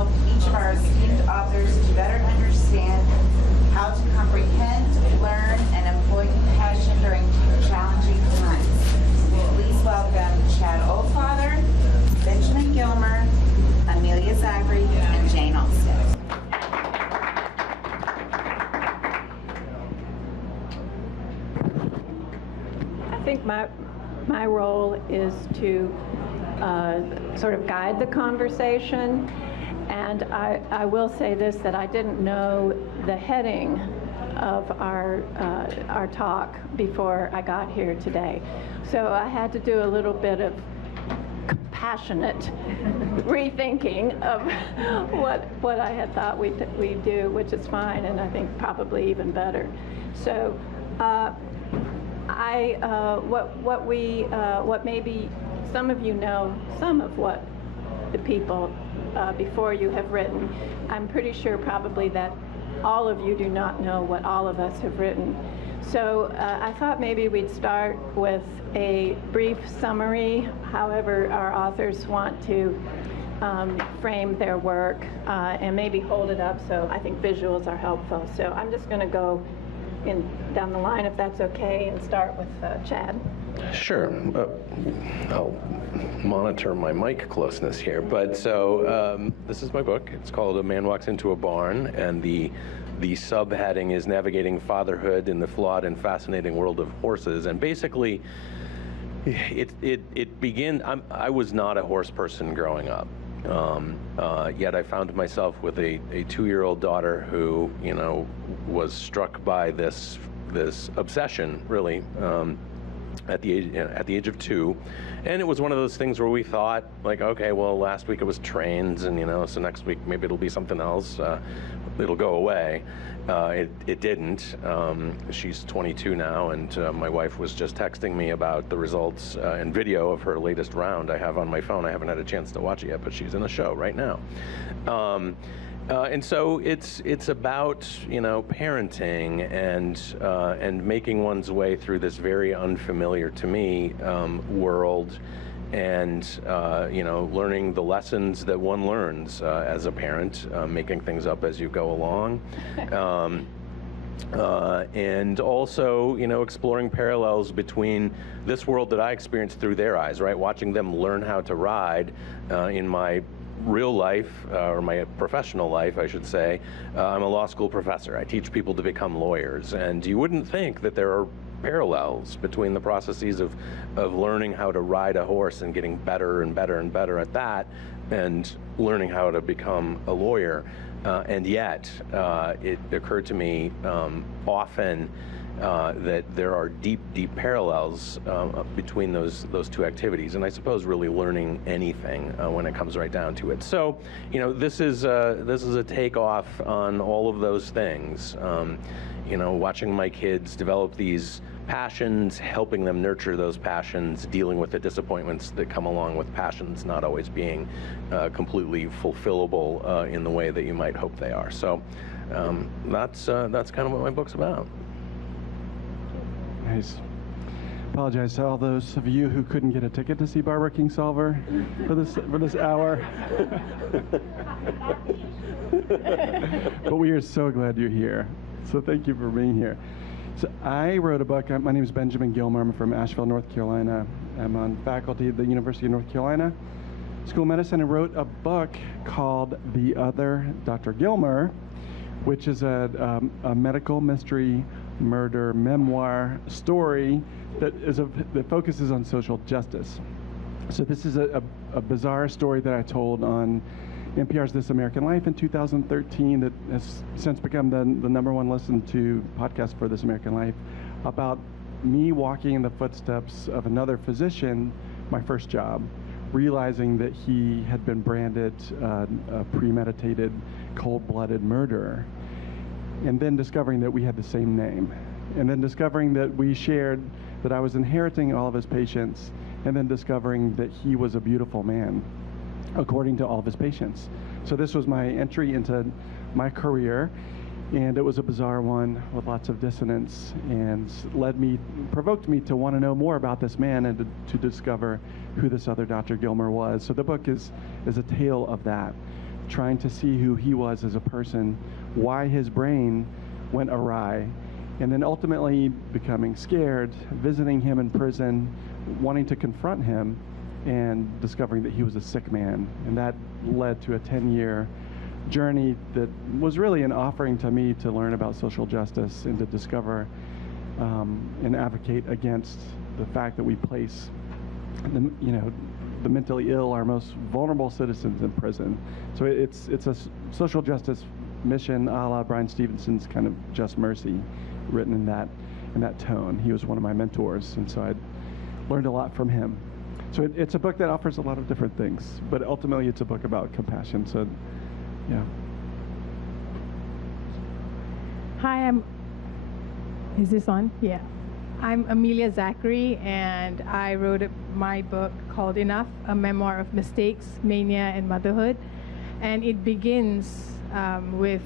helped each of our esteemed authors to better understand how to comprehend, learn, and employ compassion during challenging times. Please welcome Chad Oldfather, Benjamin Gilmer, Amelia Zachry, and Jane Olmsted. I think my role is to sort of guide the conversation, and I will say this, that I didn't know the heading of our talk before I got here today. So I had to do a little bit of compassionate rethinking of what I had thought we'd do, which is fine, and I think probably even better. So what maybe some of you know, some of what the people before you have written. I'm pretty sure probably that all of you do not know what all of us have written. So I thought maybe we'd start with a brief summary, however our authors want to frame their work, and maybe hold it up, so I think visuals are helpful. So I'm just going to go down the line, if that's okay, and start with Chad. Sure. I'll monitor my mic closeness here. But so this is my book. It's called A Man Walks Into a Barn, and the subheading is Navigating Fatherhood in the Flawed and Fascinating World of Horses. And basically, it begins. I was not a horse person growing up. Yet I found myself with a 2-year-old daughter who, was struck by this obsession, really, at the age of 2, and it was one of those things where we thought, like, okay, well, last week it was trains, and so next week maybe it'll be something else. It'll go away. It didn't. She's 22 now, and my wife was just texting me about the results and video of her latest round I have on my phone. I haven't had a chance to watch it yet, but she's in a show right now. And so it's about parenting and making one's way through this very unfamiliar to me world, and learning the lessons that one learns as a parent, making things up as you go along. And also, exploring parallels between this world that I experienced through their eyes, right? Watching them learn how to ride in my real life, or my professional life, I should say. I'm a law school professor. I teach people to become lawyers, and you wouldn't think that there are parallels between the processes of learning how to ride a horse and getting better and better and better at that, and learning how to become a lawyer. And yet, it occurred to me often that there are deep pushes between those two activities, and I suppose really learning anything when it comes right down to it. So, this is a takeoff on all of those things. Watching my kids develop these passions, helping them nurture those passions, dealing with the disappointments that come along with passions not always being completely fulfillable in the way that you might hope they are. So that's kind of what my book's about. Nice. Apologize to all those of you who couldn't get a ticket to see Barbara Kingsolver for this hour. But we are so glad you're here. So thank you for being here. So I wrote a book. My name is Benjamin Gilmer. I'm from Asheville, North Carolina. I'm on faculty at the University of North Carolina School of Medicine, and wrote a book called The Other Dr. Gilmer, which is a medical mystery murder memoir story that focuses on social justice. So this is a bizarre story that I told on NPR's This American Life in 2013 that has since become the #1 listened to podcast for This American Life, about me walking in the footsteps of another physician, my first job, realizing that he had been branded a premeditated, cold-blooded murderer, and then discovering that we had the same name, and then discovering that we shared, that I was inheriting all of his patients, and then discovering that he was a beautiful man, according to all of his patients. So this was my entry into my career, and it was a bizarre one with lots of dissonance, and provoked me to want to know more about this man and to discover who this other Dr. Gilmer was. So the book is a tale of that. trying to see who he was as a person, why his brain went awry, and then ultimately becoming scared, visiting him in prison, wanting to confront him, and discovering that he was a sick man. And that led to a 10-year journey that was really an offering to me to learn about social justice and to discover and advocate against the fact that we place the mentally ill, our most vulnerable citizens in prison. So it's a social justice mission a la Brian Stevenson's kind of Just Mercy, written in that tone. He was one of my mentors, and so I learned a lot from him. So it's a book that offers a lot of different things, but ultimately it's a book about compassion. So, yeah. Hi, is this on? Yeah. I'm Amelia Zachry, and I wrote my book called Enough, a memoir of mistakes, mania, and motherhood. And it begins with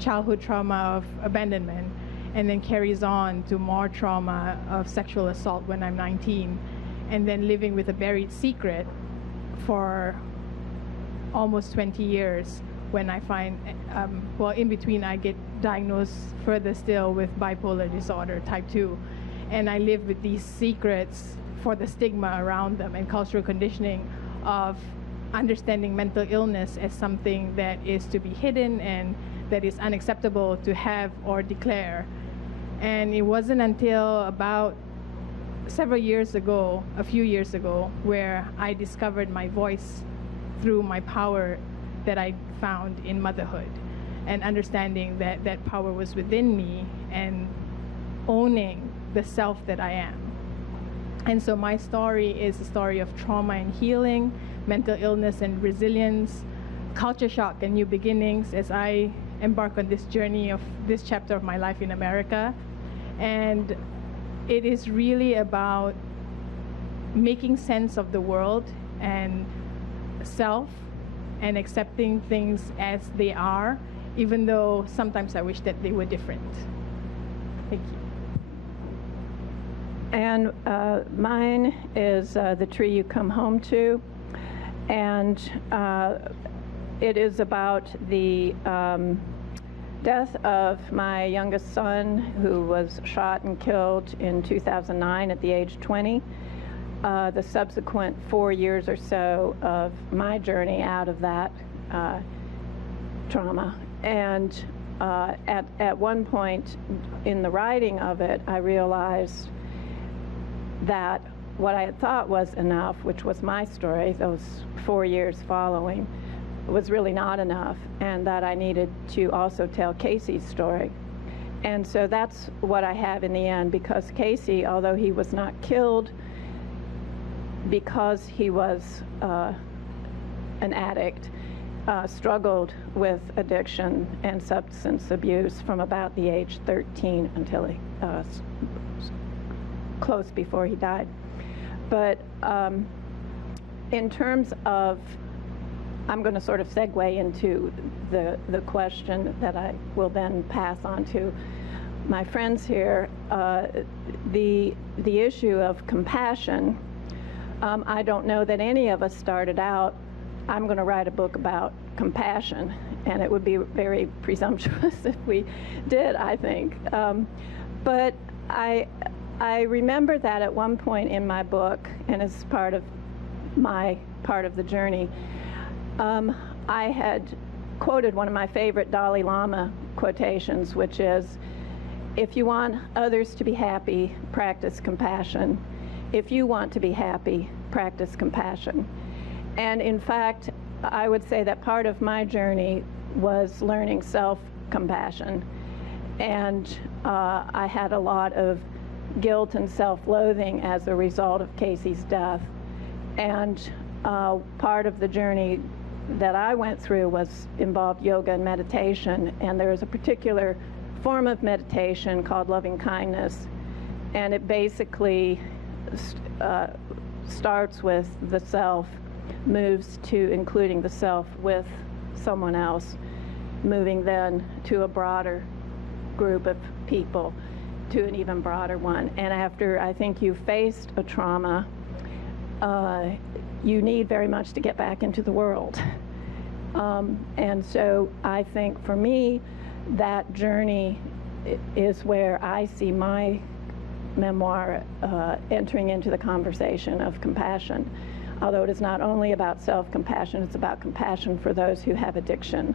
childhood trauma of abandonment, and then carries on to more trauma of sexual assault when I'm 19, and then living with a buried secret for almost 20 years when I find, in between I get diagnosed further still with bipolar disorder type 2. And I live with these secrets for the stigma around them and cultural conditioning of understanding mental illness as something that is to be hidden and that is unacceptable to have or declare. And it wasn't until about several years ago, a few years ago, where I discovered my voice through my power that I found in motherhood, and understanding that that power was within me and owning the self that I am. And so my story is a story of trauma and healing, mental illness and resilience, culture shock and new beginnings as I embark on this journey of this chapter of my life in America. And it is really about making sense of the world and self and accepting things as they are, even though sometimes I wish that they were different. Thank you. And mine is The Tree You Come Home To. And it is about the death of my youngest son, who was shot and killed in 2009 at the age 20. The subsequent 4 years or so of my journey out of that trauma. And at one point in the writing of it, I realized that what I had thought was enough, which was my story, those 4 years following, was really not enough, and that I needed to also tell Casey's story. And so that's what I have in the end, because Casey, although he was not killed because he was an addict, struggled with addiction and substance abuse from about the age 13 until he close before he died. But in terms of, I'm going to sort of segue into the question that I will then pass on to my friends here. The issue of compassion, I don't know that any of us started out, I'm going to write a book about compassion, and it would be very presumptuous if we did, I think. But I remember that at one point in my book, and as part of my part of the journey, I had quoted one of my favorite Dalai Lama quotations, which is, if you want others to be happy, practice compassion. If you want to be happy, practice compassion. And in fact, I would say that part of my journey was learning self-compassion. And I had a lot of guilt and self-loathing as a result of Casey's death. And part of the journey that I went through involved yoga and meditation, and there is a particular form of meditation called loving kindness, and it basically starts with the self, moves to including the self with someone else, moving then to a broader group of people, to an even broader one. And after I think you've faced a trauma, you need very much to get back into the world. And so I think for me, that journey is where I see my memoir entering into the conversation of compassion. Although it is not only about self-compassion, it's about compassion for those who have addiction.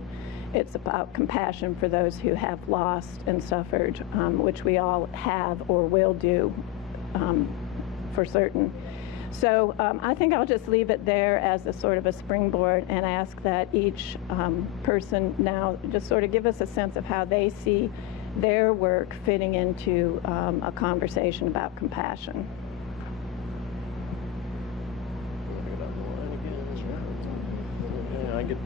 It's about compassion for those who have lost and suffered, which we all have or will do for certain. So I think I'll just leave it there as a sort of a springboard and ask that each person now just sort of give us a sense of how they see their work fitting into a conversation about compassion.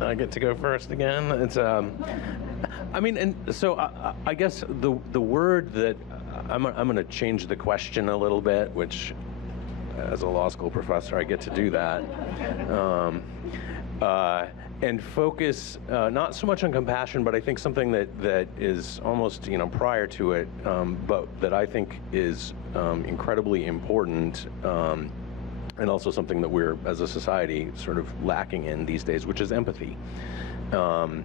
I get to go first again. It's I mean, and so I guess the word that I'm going to change the question a little bit, which as a law school professor I get to do that, and focus not so much on compassion, but I think something that is almost prior to it, but that I think is incredibly important. And also something that we're, as a society, sort of lacking in these days, which is empathy. And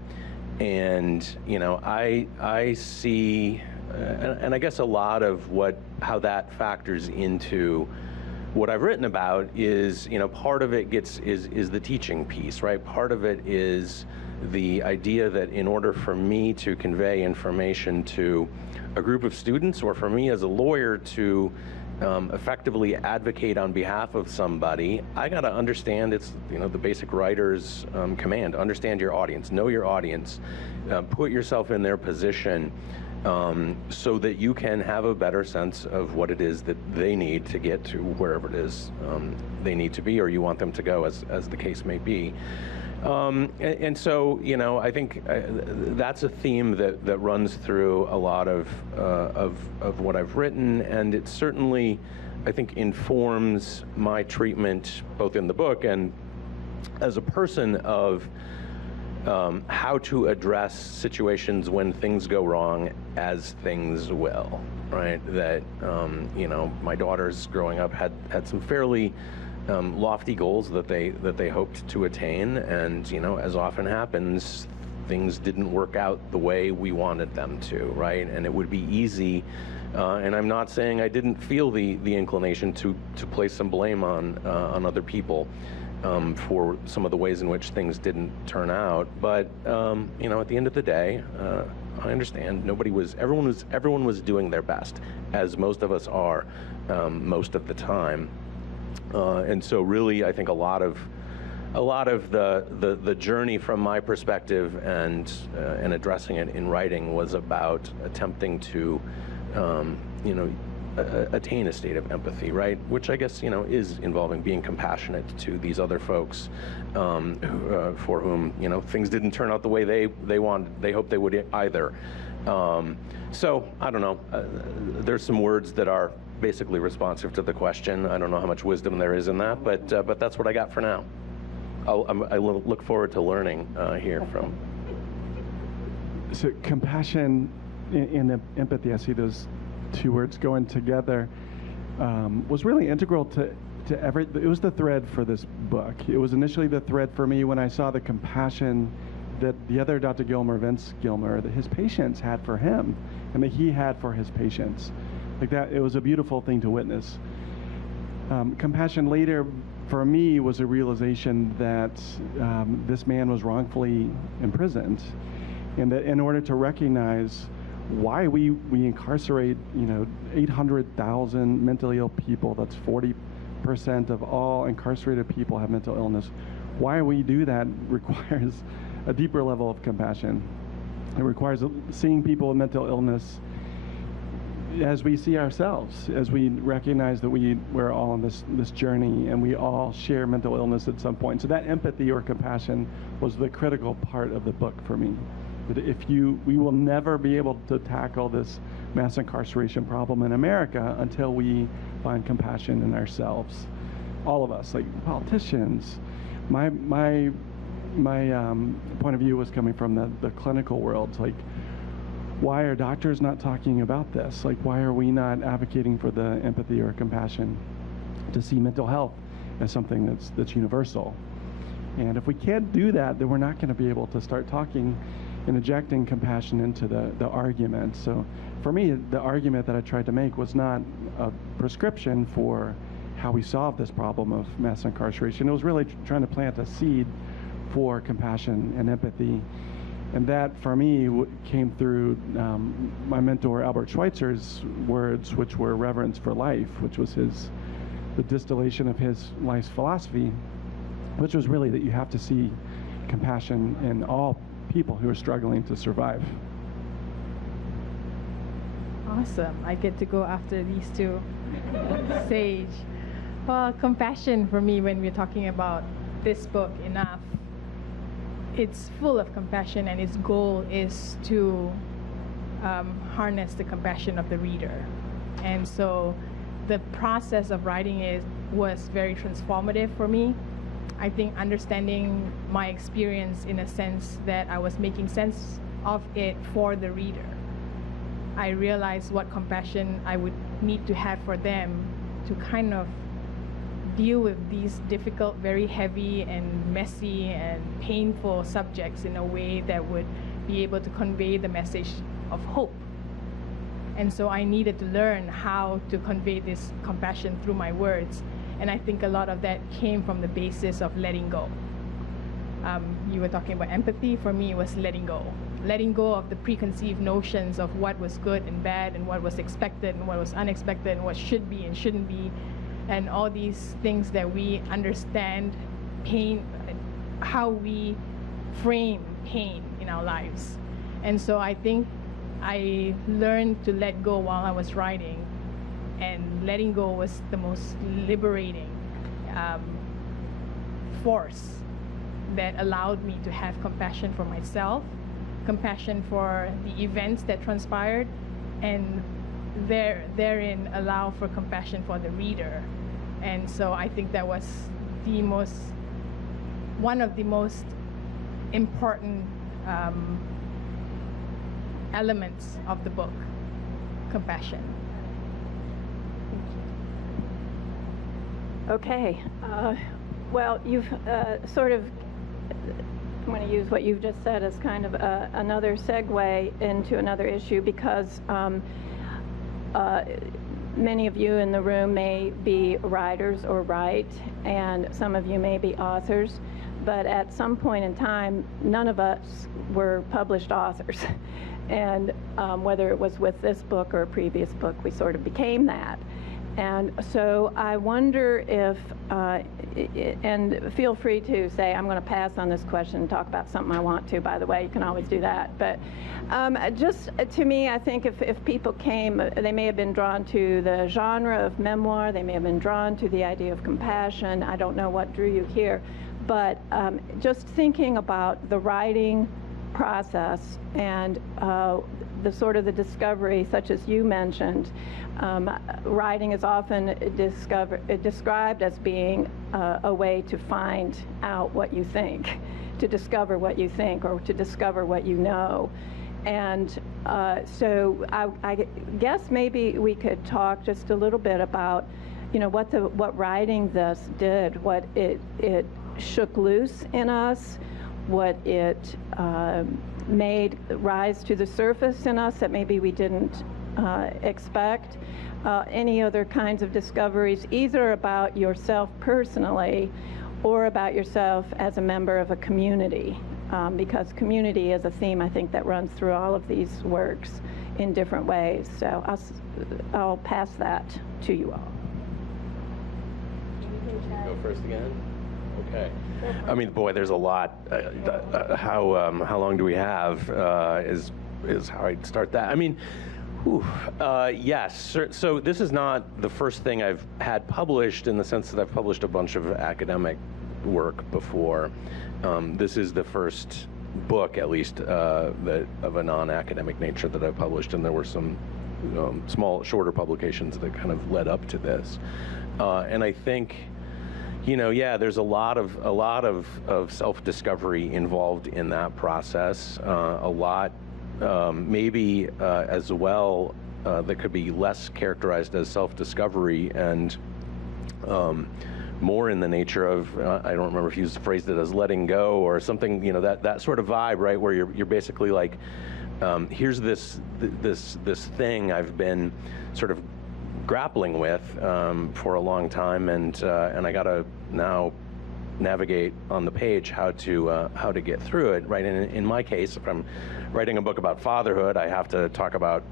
I see, and I guess a lot of how that factors into what I've written about is, part of it is the teaching piece, right? Part of it is the idea that in order for me to convey information to a group of students, or for me as a lawyer to effectively advocate on behalf of somebody, I got to understand the basic writer's command. Understand your audience, know your audience, put yourself in their position so that you can have a better sense of what it is that they need to get to wherever it is they need to be, or you want them to go, as the case may be. And so, I think that's a theme that runs through a lot of what I've written, and it certainly, I think, informs my treatment, both in the book and as a person, of how to address situations when things go wrong, as things will, right? That, my daughters growing up had some fairly lofty goals that they hoped to attain, and as often happens, things didn't work out the way we wanted them to, right? And it would be easy, and I'm not saying I didn't feel the inclination to place some blame on other people for some of the ways in which things didn't turn out, but at the end of the day, I understand everyone was doing their best, as most of us are most of the time. And so really, I think a lot of the journey from my perspective and addressing it in writing was about attempting to, attain a state of empathy, right? Which I guess, is involving being compassionate to these other folks for whom, things didn't turn out the way they wanted, they hoped they would either. So I don't know. There's some words that are basically responsive to the question. I don't know how much wisdom there is in that, but that's what I got for now. I look forward to learning here from. So compassion and empathy, I see those two words going together, was really integral to it was the thread for this book. It was initially the thread for me when I saw the compassion that the other Dr. Gilmer, Vince Gilmer, that his patients had for him, and that he had for his patients. Like that, it was a beautiful thing to witness. Compassion later, for me, was a realization that this man was wrongfully imprisoned, and that in order to recognize why we incarcerate, 800,000 mentally ill people, that's 40% of all incarcerated people have mental illness. Why we do that requires a deeper level of compassion. It requires seeing people with mental illness as we see ourselves, as we recognize that we're all on this journey, and we all share mental illness at some point. So that empathy or compassion was the critical part of the book for me. That we will never be able to tackle this mass incarceration problem in America until we find compassion in ourselves. All of us, like politicians. My point of view was coming from the clinical world. It's like, why are doctors not talking about this? Like, why are we not advocating for the empathy or compassion to see mental health as something that's universal? And if we can't do that, then we're not going to be able to start talking and injecting compassion into the argument. So for me, the argument that I tried to make was not a prescription for how we solve this problem of mass incarceration. It was really trying to plant a seed for compassion and empathy. And that, for me, came through my mentor, Albert Schweitzer's words, which were reverence for life, which was the distillation of his life's philosophy, which was really that you have to see compassion in all people who are struggling to survive. Awesome. I get to go after these two. Sage. Well, compassion for me, when we're talking about this book, Enough, it's full of compassion, and its goal is to harness the compassion of the reader. And so the process of writing it was very transformative for me. I think understanding my experience in a sense that I was making sense of it for the reader. I realized what compassion I would need to have for them to kind of deal with these difficult, very heavy and messy and painful subjects in a way that would be able to convey the message of hope. And so I needed to learn how to convey this compassion through my words. And I think a lot of that came from the basis of letting go. You were talking about empathy. For me, it was letting go. Letting go of the preconceived notions of what was good and bad, and what was expected and what was unexpected, and what should be and shouldn't be, and all these things that we understand pain, how we frame pain in our lives. And so I think I learned to let go while I was writing, and letting go was the most liberating force that allowed me to have compassion for myself, compassion for the events that transpired, and therein allow for compassion for the reader. And so I think that was one of the most important elements of the book, compassion. Okay. Well, you've sort of, I'm going to use what you've just said as kind of another segue into another issue, because many of you in the room may be writers or write, and some of you may be authors, but at some point in time, none of us were published authors. And whether it was with this book or a previous book, we sort of became that. And so I wonder if, and feel free to say, I'm going to pass on this question and talk about something I want to, by the way, you can always do that. But just to me, I think if people came, they may have been drawn to the genre of memoir, they may have been drawn to the idea of compassion. I don't know what drew you here, but just thinking about the writing process and the sort of the discovery, such as you mentioned. Writing is often described as being a way to find out what you think, to discover what you think, or to discover what you know. And so I guess maybe we could talk just a little bit about, you know, what writing this did, what it shook loose in us, what it made rise to the surface in us that maybe we didn't expect. Any other kinds of discoveries, either about yourself personally or about yourself as a member of a community, because community is a theme, I think, that runs through all of these works in different ways. So I'll pass that to you all. Go first again? Okay. I mean, boy, there's a lot. How long do we have? Is how I'd start that. I mean, yes. So this is not the first thing I've had published, in the sense that I've published a bunch of academic work before. This is the first book, at least, that of a non-academic nature that I've published, and there were some small, shorter publications that kind of led up to this. And I think, you know, yeah, there's a lot of self-discovery involved in that process. A lot, maybe as well, that could be less characterized as self-discovery and more in the nature of, I don't remember if you phrased it as letting go or something, that sort of vibe, right, where you're basically like, here's this thing I've been sort of grappling with for a long time, and I gotta now navigate on the page how to get through it, right? And in my case, if I'm writing a book about fatherhood, I have to talk about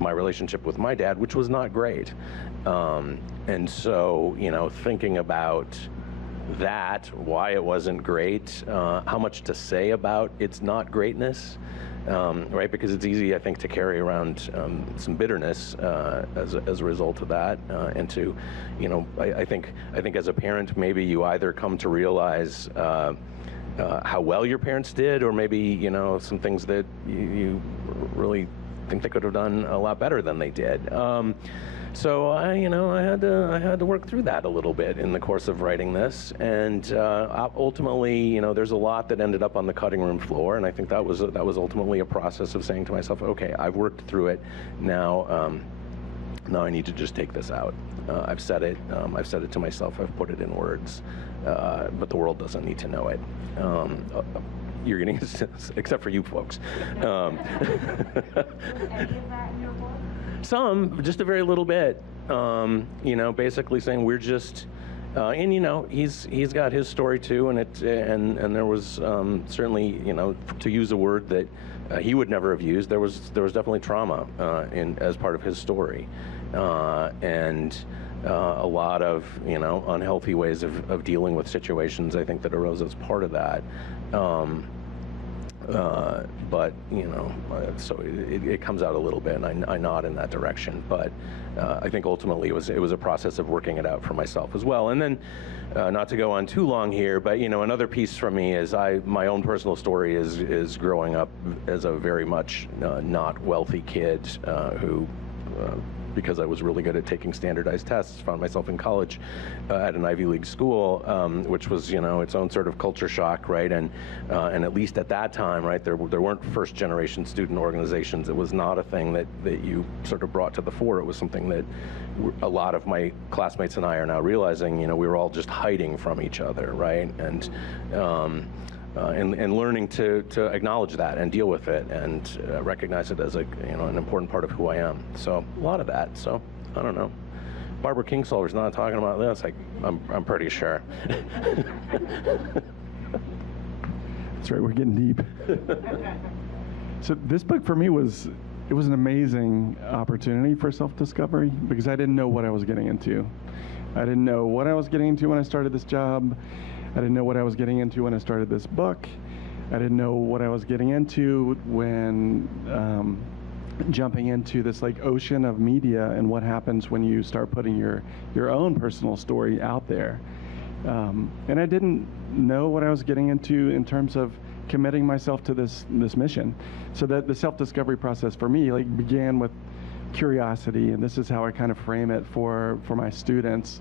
my relationship with my dad, which was not great. And so, thinking about that, why it wasn't great, how much to say about its not greatness, right? Because it's easy, I think, to carry around some bitterness as a result of that, and to, I think as a parent, maybe you either come to realize how well your parents did, or maybe some things that you really think they could have done a lot better than they did. So I had to work through that a little bit in the course of writing this, and ultimately, there's a lot that ended up on the cutting room floor, and I think that was ultimately a process of saying to myself, okay, I've worked through it. Now I need to just take this out. I've said it to myself. I've put it in words, but the world doesn't need to know it. You're getting, except for you folks. Any of that in your book? Some, just a very little bit. Basically saying we're just, and he's got his story too, and there was certainly, to use a word that he would never have used, there was definitely trauma as part of his story, and a lot of unhealthy ways of dealing with situations, I think, that arose as part of that. But so it comes out a little bit, and I nod in that direction. But I think ultimately it was a process of working it out for myself as well. And then, not to go on too long here, but another piece from me is my own personal story is growing up as a very much not wealthy kid who. Because I was really good at taking standardized tests, found myself in college at an Ivy League school, which was, its own sort of culture shock, right? And at least at that time, right, there weren't first-generation student organizations. It was not a thing that you sort of brought to the fore. It was something that a lot of my classmates and I are now realizing, we were all just hiding from each other, right? And learning to acknowledge that and deal with it and recognize it as an important part of who I am. So a lot of that. So I don't know. Barbara Kingsolver's not talking about this. I'm pretty sure. That's right. We're getting deep. So this book for me was an amazing opportunity for self-discovery because I didn't know what I was getting into. I didn't know what I was getting into when I started this job. I didn't know what I was getting into when I started this book. I didn't know what I was getting into when jumping into this ocean of media and what happens when you start putting your own personal story out there. And I didn't know what I was getting into in terms of committing myself to this mission. So that the self-discovery process for me began with curiosity, and this is how I kind of frame it for my students.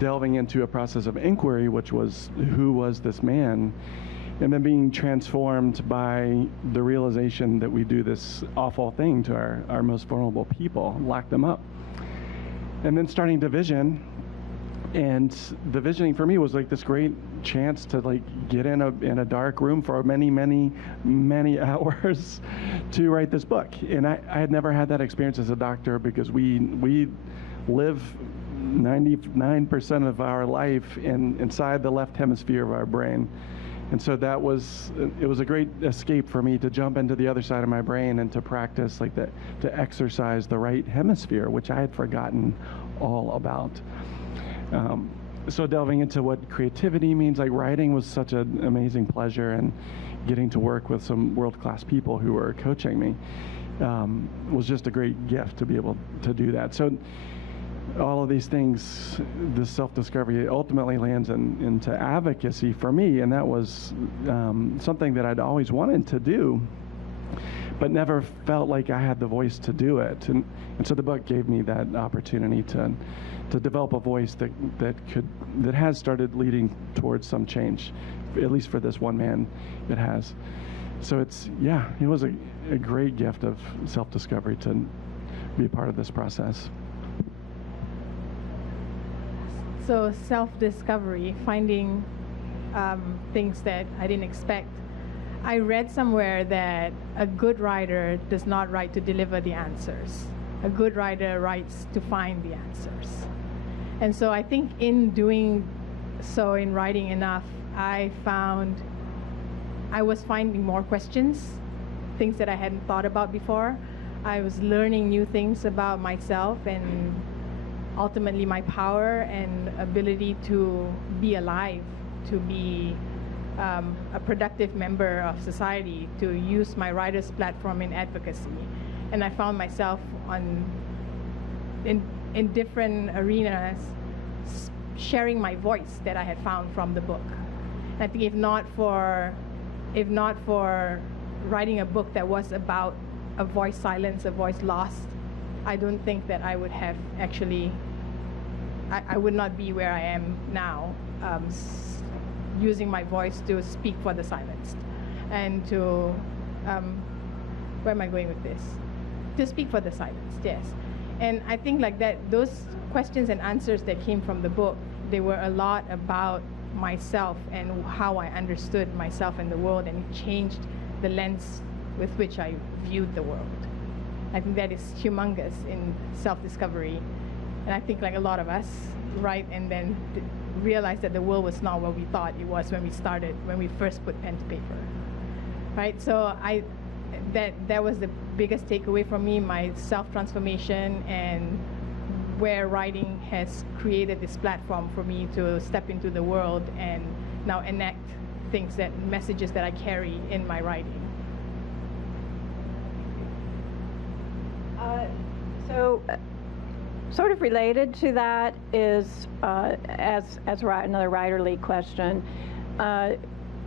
Delving into a process of inquiry, which was, who was this man? And then being transformed by the realization that we do this awful thing to our most vulnerable people, lock them up. And then starting to vision. And the visioning for me was this great chance to get in a dark room for many, many, many hours to write this book. And I had never had that experience as a doctor because we live 99% of our life inside the left hemisphere of our brain. And so it was a great escape for me to jump into the other side of my brain and to practice that, to exercise the right hemisphere, which I had forgotten all about. So delving into what creativity means, writing was such an amazing pleasure, and getting to work with some world-class people who were coaching me was just a great gift to be able to do that. So all of these things, this self-discovery ultimately lands into advocacy for me, and that was something that I'd always wanted to do, but never felt like I had the voice to do it. And so the book gave me that opportunity to develop a voice that has started leading towards some change, at least for this one man, it has. So it was a great gift of self-discovery to be a part of this process. So self-discovery, finding things that I didn't expect. I read somewhere that a good writer does not write to deliver the answers. A good writer writes to find the answers. And so I think in doing so, in writing enough, I was finding more questions, things that I hadn't thought about before. I was learning new things about myself and ultimately my power and ability to be alive, to be a productive member of society, to use my writer's platform in advocacy. And I found myself in different arenas sharing my voice that I had found from the book. And I think if not for writing a book that was about a voice silenced, a voice lost, I don't think that I would have actually, I would not be where I am now, using my voice to speak for the silenced and to, where am I going with this? To speak for the silenced, yes. And I think like that, those questions and answers that came from the book, they were a lot about myself and how I understood myself and the world, and it changed the lens with which I viewed the world. I think that is humongous in self-discovery. And I think like a lot of us write and then realize that the world was not what we thought it was when we started, when we first put pen to paper, right? So that was the biggest takeaway from me, my self-transformation, and where writing has created this platform for me to step into the world and now enact things, that messages that I carry in my writing. Sort of related to that is, another writerly question.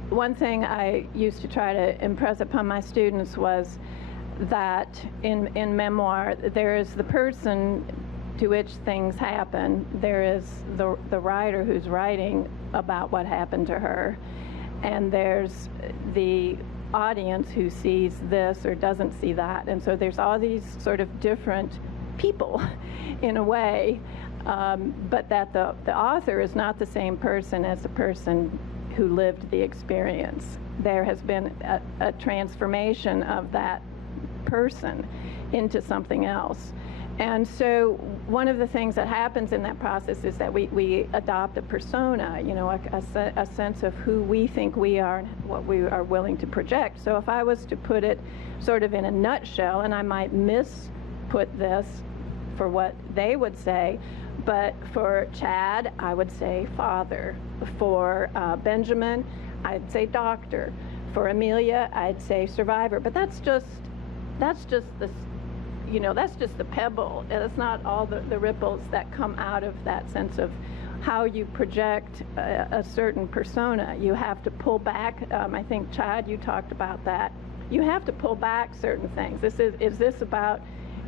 One thing I used to try to impress upon my students was that in memoir, there is the person to which things happen. There is the writer who's writing about what happened to her, and there's the audience who sees this or doesn't see that. And so there's all these sort of different people in a way, but that the author is not the same person as the person who lived the experience. There has been a transformation of that person into something else. And so one of the things that happens in that process is that we adopt a persona, you know, a sense of who we think we are and what we are willing to project. So if I was to put it sort of in a nutshell, and I might misput this for what they would say, but for Chad, I would say father. For Benjamin, I'd say doctor. For Amelia, I'd say survivor. But that's just the, you know, that's just the pebble. It's not all the ripples that come out of that sense of how you project a certain persona. You have to pull back. I think, Chad, you talked about that. You have to pull back certain things. Is this about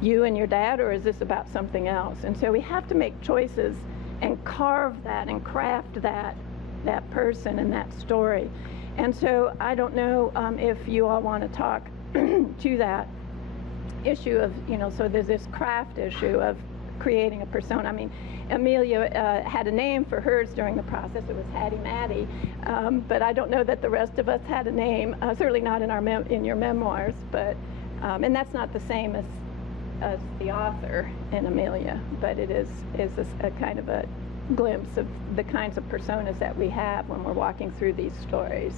you and your dad, or is this about something else? And so we have to make choices and carve that and craft that person and that story. And so I don't know if you all want to talk to that issue of, you know, so there's this craft issue of creating a persona. I mean, Amelia had a name for hers during the process. It was Hattie Matty, but I don't know that the rest of us had a name, certainly not in your memoirs, but, and that's not the same as the author in Amelia, but it is a kind of a glimpse of the kinds of personas that we have when we're walking through these stories.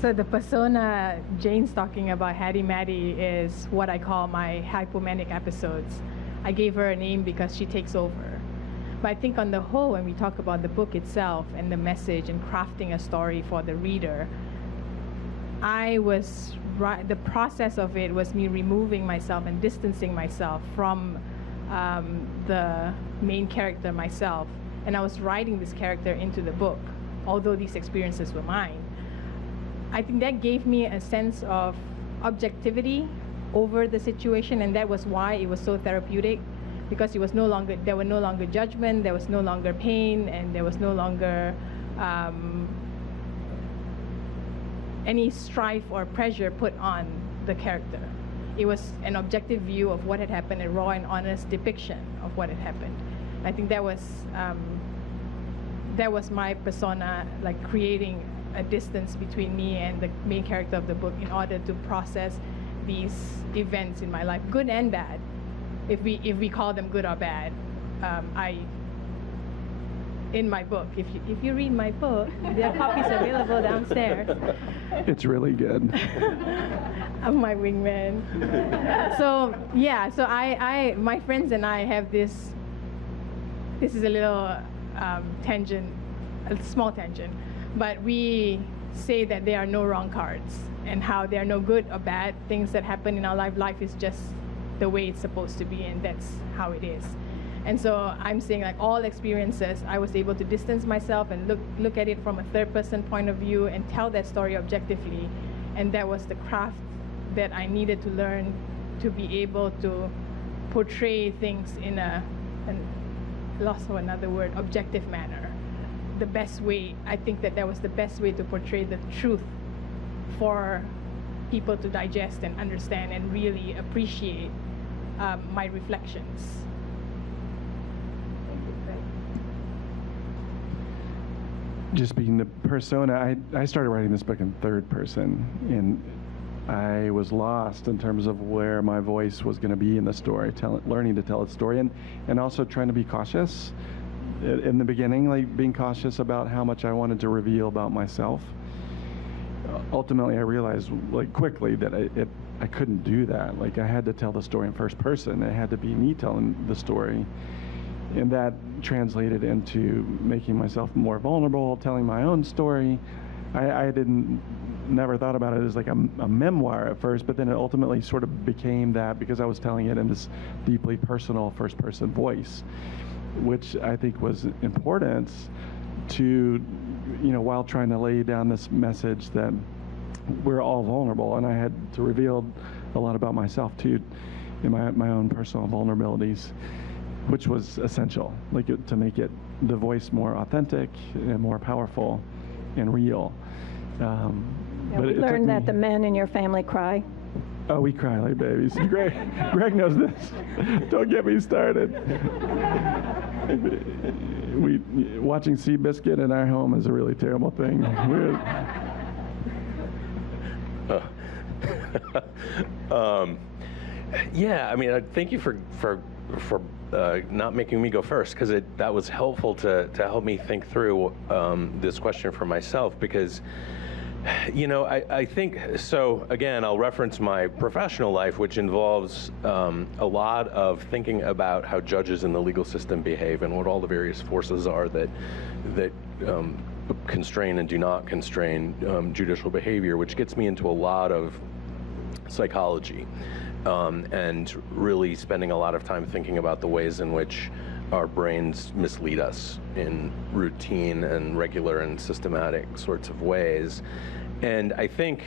So the persona Jane's talking about, Hattie Matty, is what I call my hypomanic episodes. I gave her a name because she takes over. But I think on the whole, when we talk about the book itself and the message and crafting a story for the reader, the process of it was me removing myself and distancing myself from the main character myself. And I was writing this character into the book, although these experiences were mine. I think that gave me a sense of objectivity over the situation, and that was why it was so therapeutic, because there were no longer judgment, there was no longer pain, and there was no longer any strife or pressure put on the character. It was an objective view of what had happened, a raw and honest depiction of what had happened. I think that was my persona, like creating a distance between me and the main character of the book in order to process these events in my life, good and bad. If we call them good or bad, in my book, if you read my book, there are copies available downstairs. It's really good. I'm my wingman. So yeah, so my friends and I have this. This is a little tangent, a small tangent, but we say that there are no wrong cards, and how there are no good or bad things that happen in our life. Life is just the way it's supposed to be, and that's how it is. And so I'm saying, like, all experiences, I was able to distance myself and look at it from a third-person point of view and tell that story objectively. And that was the craft that I needed to learn to be able to portray things in a loss of another word, objective manner. The best way, I think that was the best way to portray the truth for people to digest and understand and really appreciate my reflections. Just being the persona, I started writing this book in third person, and I was lost in terms of where my voice was going to be in the story, learning to tell a story, and also trying to be cautious in the beginning, like being cautious about how much I wanted to reveal about myself. Ultimately, I realized, like, quickly that I couldn't do that. Like, I had to tell the story in first person. It had to be me telling the story. And that translated into making myself more vulnerable, telling my own story. I never thought about it as like a memoir at first, but then it ultimately sort of became that because I was telling it in this deeply personal first-person voice, which I think was important to, while trying to lay down this message that we're all vulnerable, and I had to reveal a lot about myself too, in my own personal vulnerabilities, which was essential, like to make it the voice more authentic and more powerful and real. But we learned that the men in your family cry. Oh, we cry like babies. Greg knows this. Don't get me started. Watching Seabiscuit in our home is a really terrible thing. Yeah, I mean, thank you for not making me go first, because that was helpful to help me think through this question for myself, because I think, so again, I'll reference my professional life, which involves a lot of thinking about how judges in the legal system behave and what all the various forces are that constrain and do not constrain judicial behavior, which gets me into a lot of psychology. And really spending a lot of time thinking about the ways in which our brains mislead us in routine and regular and systematic sorts of ways. And I think,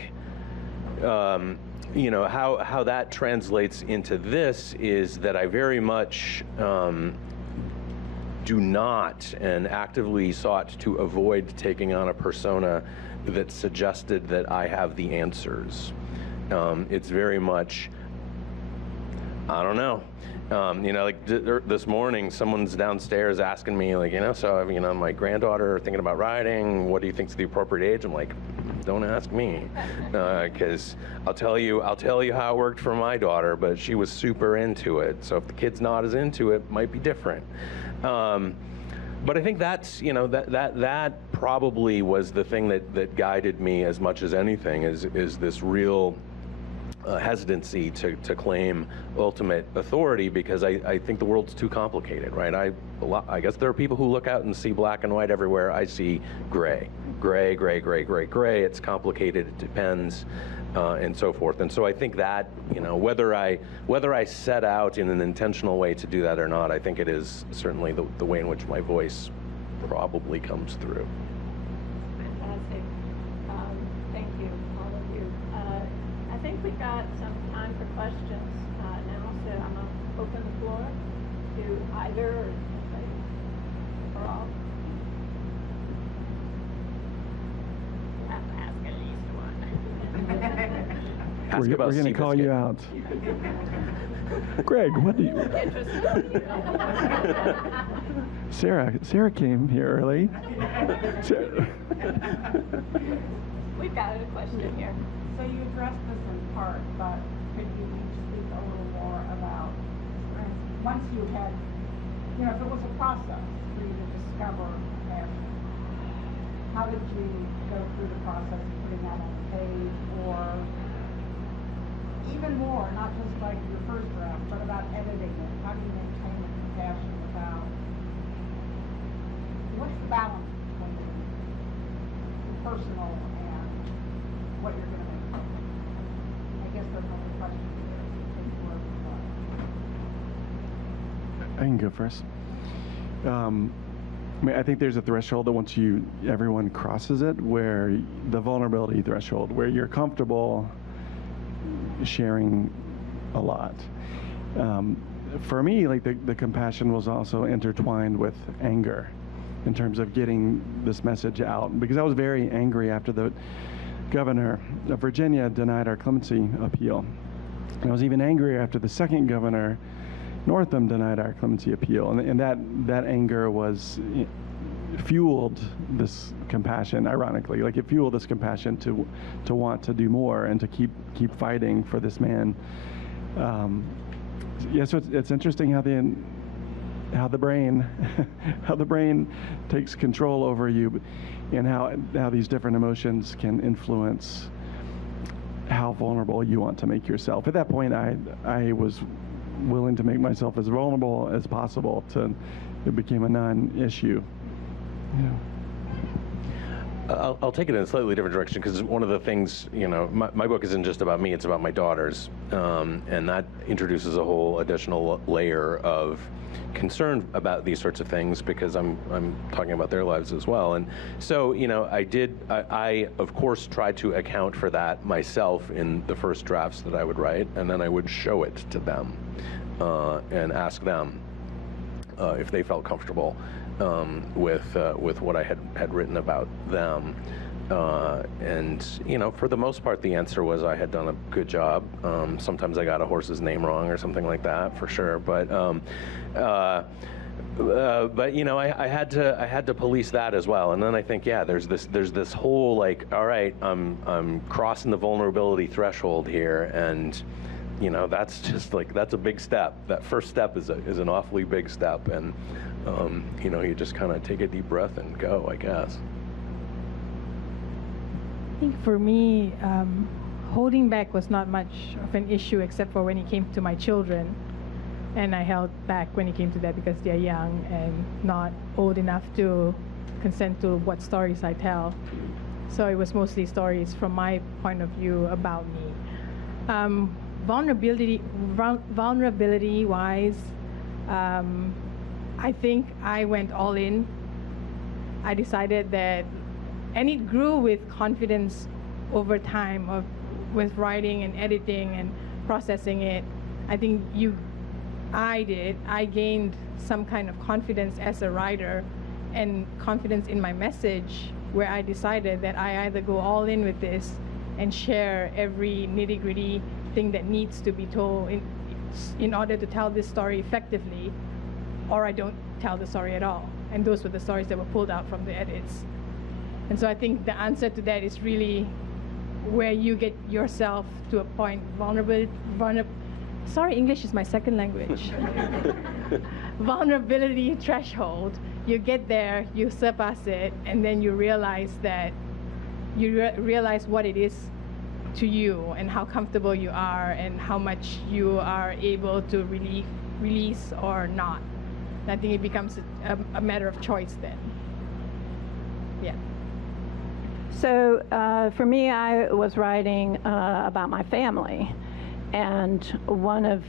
how that translates into this is that I very much do not and actively sought to avoid taking on a persona that suggested that I have the answers. It's very much, I don't know. Like this morning, someone's downstairs asking me, like, so, my granddaughter thinking about riding, what do you think's the appropriate age? I'm like, don't ask me, because I'll tell you how it worked for my daughter, but she was super into it. So if the kid's not as into it, it might be different. But I think that's, that probably was the thing that guided me as much as anything, is this real hesitancy to claim ultimate authority, because I think the world's too complicated, right? I guess there are people who look out and see black and white everywhere. I see gray. It's complicated, it depends, and so forth. And so I think that, whether I set out in an intentional way to do that or not, I think it is certainly the way in which my voice probably comes through. Fantastic. Thank you, all of you. I think we got some time for questions now, so I'm going to open the floor to either or all. Ask we're about going to call you Seabiscuit. out. Greg, what do you... Sarah came here early. Sarah. We've got a question here. So you addressed this in part, but could you each speak a little more about, once you had, if it was a process for you to discover passion, how did you go through the process of putting that on the page, or even more, not just like your first draft, but about editing it? How do you maintain the compassion without, what's the balance between the personal and what you're going to make public? I guess that's another question there. I can go first. I think there's a threshold that once everyone crosses it, where the vulnerability threshold, where you're comfortable sharing a lot. For me, like the compassion was also intertwined with anger in terms of getting this message out, because I was very angry after the governor of Virginia denied our clemency appeal. And I was even angrier after the second governor, Northam, denied our clemency appeal, and that anger fueled this compassion. Ironically, like it fueled this compassion to want to do more and to keep fighting for this man. So it's interesting how the brain how the brain takes control over you, and how these different emotions can influence how vulnerable you want to make yourself. At that point, I was willing to make myself as vulnerable as possible. It became a non-issue. Yeah. I'll take it in a slightly different direction, because one of the things, my book isn't just about me, it's about my daughters. And that introduces a whole additional layer of concern about these sorts of things, because I'm talking about their lives as well. And so, I of course tried to account for that myself in the first drafts that I would write, and then I would show it to them and ask them if they felt comfortable with what I had written about them. And for the most part, the answer was I had done a good job. Sometimes I got a horse's name wrong or something like that, for sure. But I had to police that as well. And then I think, there's this whole like, all right, I'm crossing the vulnerability threshold here, and that's just like, that's a big step. That first step is an awfully big step, and you just kind of take a deep breath and go, I guess. I think for me, holding back was not much of an issue, except for when it came to my children. And I held back when it came to that because they're young and not old enough to consent to what stories I tell. So it was mostly stories from my point of view about me. Vulnerability-wise, I think I went all in. I decided that, and it grew with confidence over time with writing and editing and processing it. I think I gained some kind of confidence as a writer and confidence in my message, where I decided that I either go all in with this and share every nitty-gritty thing that needs to be told in order to tell this story effectively, or I don't tell the story at all. And those were the stories that were pulled out from the edits. And so I think the answer to that is really where you get yourself to a point, sorry, English is my second language. Vulnerability threshold. You get there, you surpass it, and then you realize realize what it is to you and how comfortable you are and how much you are able to release or not. And I think it becomes a matter of choice then. Yeah. So for me, I was writing about my family, and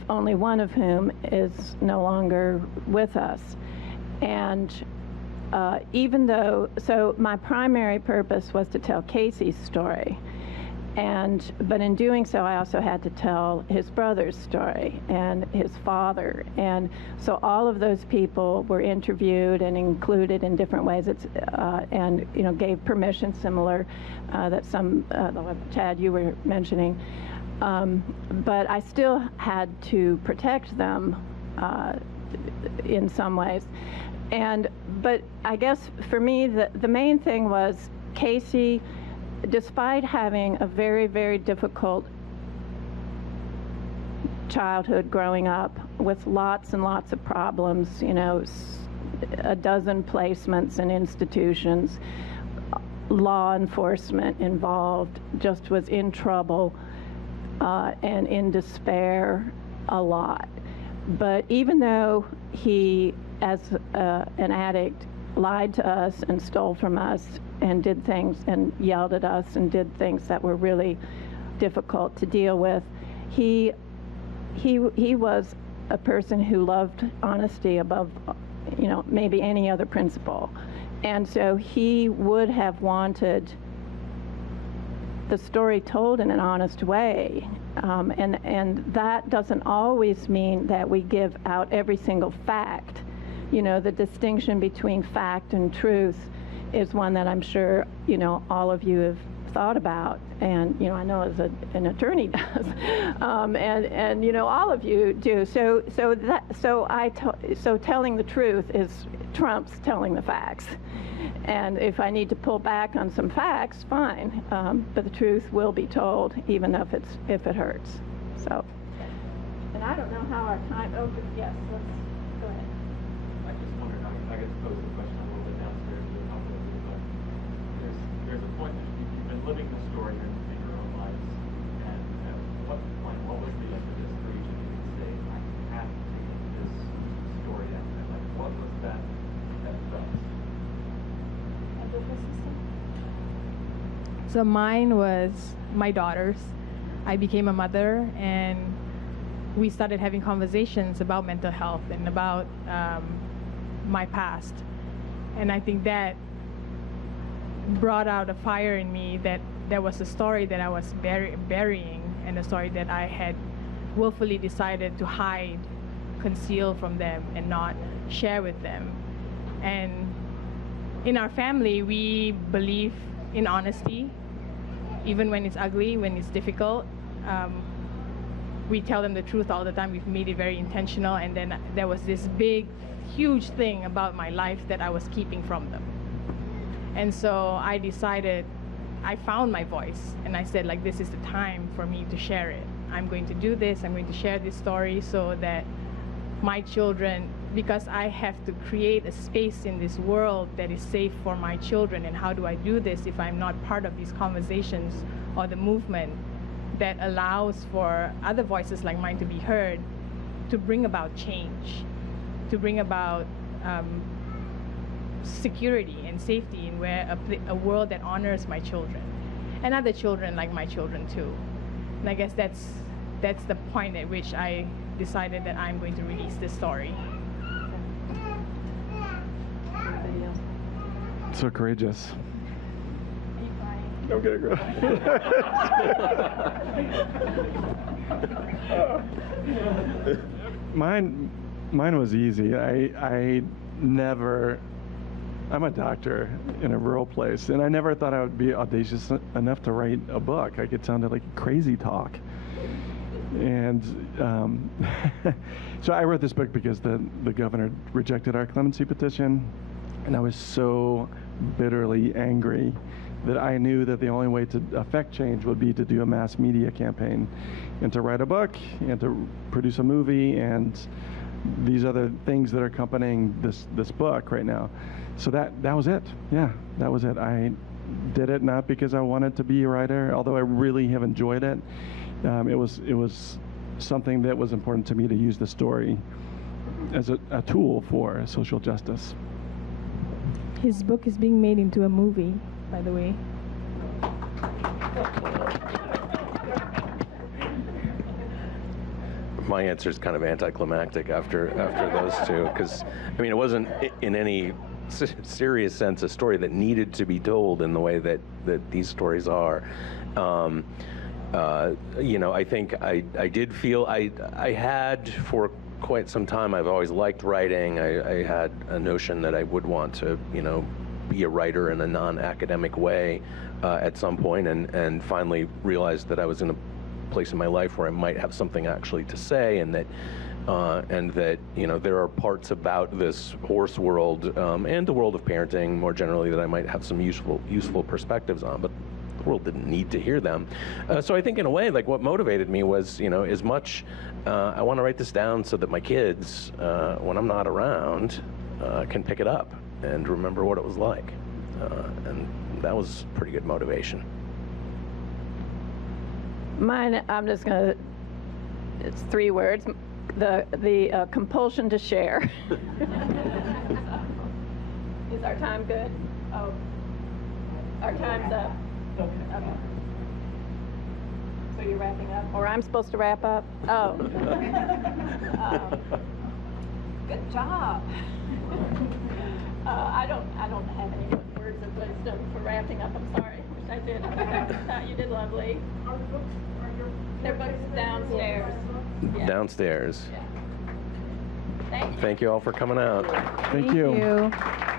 only one of whom is no longer with us. And even though, so my primary purpose was to tell Casey's story, but in doing so, I also had to tell his brother's story and his father, and so all of those people were interviewed and included in different ways. And gave permission similar that some Chad, you were mentioning. But I still had to protect them in some ways. But I guess for me, the main thing was Casey, despite having a very, very difficult childhood growing up with lots and lots of problems, you know, a dozen placements in institutions, law enforcement involved, just was in trouble and in despair a lot. But even though he, as an addict, lied to us and stole from us and did things and yelled at us and did things that were really difficult to deal with, he was a person who loved honesty above, you know, maybe any other principle. And so he would have wanted the story told in an honest way. And that doesn't always mean that we give out every single fact. You know, the distinction between fact and truth is one that I'm sure, you know, all of you have thought about, and you know, I know as an attorney does, and you know, all of you do. So telling the truth is trumps telling the facts. And if I need to pull back on some facts, fine. But the truth will be told, even if it hurts. So, and I don't know how our time. Oh, yes. Let's go ahead. I just wondered. I guess pose the question a little bit downstairs to help with you, but there's a point that you've been living the story in your own lives, and at what point, what was the impetus for each of you to say, I have to take this story out? Like, what was that felt? So mine was my daughters. I became a mother, and we started having conversations about mental health and about my past. And I think that brought out a fire in me that there was a story that I was burying, and a story that I had willfully decided to hide, conceal from them, and not share with them. And in our family, we believe in honesty, even when it's ugly, when it's difficult. We tell them the truth all the time. We've made it very intentional. And then there was this big, huge thing about my life that I was keeping from them. And so I decided, I found my voice, and I said, like, this is the time for me to share it. I'm going to do this. I'm going to share this story so that my children, because I have to create a space in this world that is safe for my children. And how do I do this if I'm not part of these conversations or the movement that allows for other voices like mine to be heard, to bring about change, to bring about security and safety in where a world that honors my children and other children like my children too. And I guess that's the point at which I decided that I'm going to release this story. Anybody else? So courageous. Are you crying? Okay, girl. Mine was easy. I'm a doctor in a rural place, and I never thought I would be audacious enough to write a book. Like, it sounded like crazy talk. And so I wrote this book because the governor rejected our clemency petition, and I was so bitterly angry that I knew that the only way to affect change would be to do a mass media campaign and to write a book and to produce a movie and these other things that are accompanying this book right now. So that was it. Yeah, that was it. I did it not because I wanted to be a writer, although I really have enjoyed it. It was something that was important to me to use the story as a tool for social justice. His book is being made into a movie, by the way. My answer is kind of anticlimactic after those two, because I mean, it wasn't in any serious sense a story that needed to be told in the way that these stories are. You know, I think I did feel I had for quite some time. I've always liked writing. I had a notion that I would want to, you know, be a writer in a non-academic way at some point, and finally realized that I was in a place in my life where I might have something actually to say, and that there are parts about this horse world and the world of parenting more generally that I might have some useful perspectives on, but the world didn't need to hear them. So I think in a way, like, what motivated me was, as much I want to write this down so that my kids, when I'm not around, can pick it up and remember what it was like. And that was pretty good motivation. Mine, it's 3 words. The compulsion to share. Is our time good? Oh, our time's up. Okay. So you're wrapping up, or I'm supposed to wrap up? Oh. Good job. I don't have any words of wisdom for wrapping up. I'm sorry. Wish I did. I thought you did lovely. Their books downstairs. Yeah. Downstairs. Yeah. Thank you. Thank you all for coming out. Thank you. Thank you.